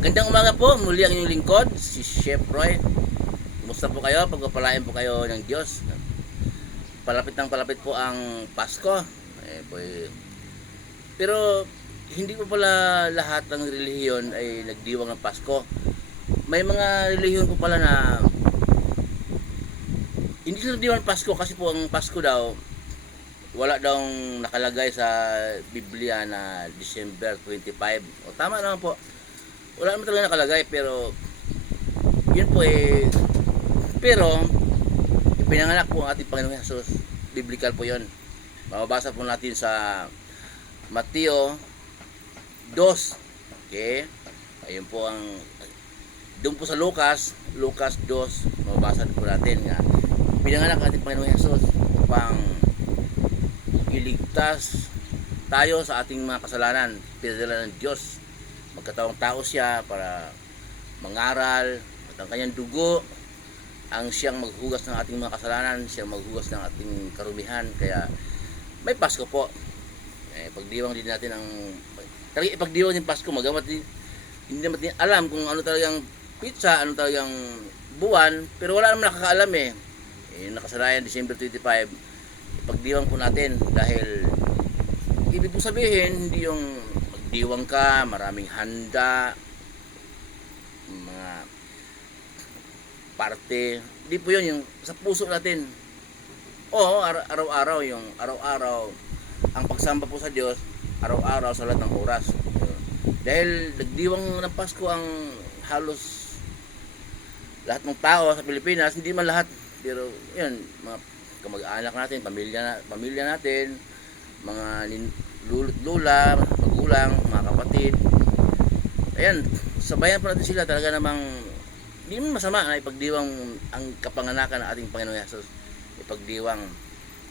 Gandang umaga po, muli ang inyong lingkod, si Chef Roy. Kumusta po kayo? Pagpapalain po kayo ng Diyos. Palapit ng palapit po ang Pasko. Pero hindi po pala lahat ng relihiyon ay nagdiwang ng Pasko. May mga relihiyon po pala na hindi sila nagdiwang ng Pasko kasi po ang Pasko daw wala daw nakalagay sa Biblia na December 25. O tama naman po. Wala naman talaga nakalagay, pero yun po pero ipinanganak po ang ating Panginoong Hesus. Biblical po yun. Mababasa po natin sa Mateo 2. Okay? Ayun po ang doon po sa Lucas 2, mababasa po natin nga pinanganak ang ating Panginoong Hesus upang iligtas tayo sa ating mga kasalanan. Pinadala ng Diyos, magkatawang tao siya para mangaral at ang kanyang dugo ang siyang maghugas ng ating mga kasalanan, siyang maghugas ng ating karumihan. Kaya may Pasko po. Pagdiwang din natin ang talaga ipagdiwang din Pasko, magamat hindi naman alam kung ano talagang pizza, ano talagang buwan, pero wala naman nakakaalam nakasanayan December 25. Ipagdiwang po natin dahil ibig po sabihin hindi yung magdiwang ka, maraming handa, mga parte. Hindi po yun yung sa puso natin. Oo, araw-araw yung araw-araw ang pagsamba po sa Diyos, araw-araw sa lahat ng oras. Dahil nagdiwang ng Pasko ang halos lahat ng tao sa Pilipinas, hindi man lahat, pero yun, mga kamag-anak natin, pamilya natin, mga lula, magulang, mga kapatid. Ayan, sabayan pa natin sila. Talaga namang hindi mo masama na ipagdiwang ang kapanganakan ng ating Panginoong Hesus. Ipagdiwang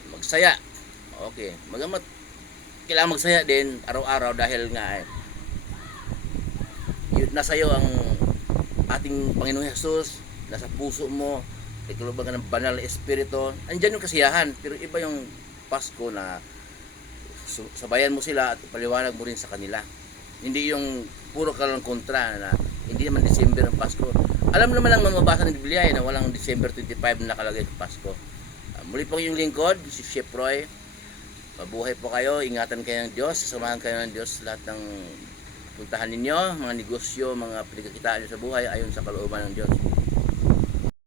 magsaya. Okay, magamat kailangan magsaya din araw-araw dahil nga nasa iyo ang ating Panginoong Hesus, nasa puso mo, ikalubang ka ng banal na espiritu. Andyan yung kasiyahan, pero iba yung Pasko na sabayan mo sila at paliwanag mo rin sa kanila. Hindi yung puro ka lang kontra na hindi naman December ang Pasko. Alam naman ang mamabasa ng Biblia na walang December 25 na nakalagay sa Pasko. Muli po yung lingkod, si Chef Roy. Mabuhay po kayo, ingatan kayo ng Diyos, sasamahan kayo ng Diyos lahat ng puntahan ninyo, mga negosyo, mga pinagkakitaan nyo sa buhay ayon sa kalooban ng Diyos.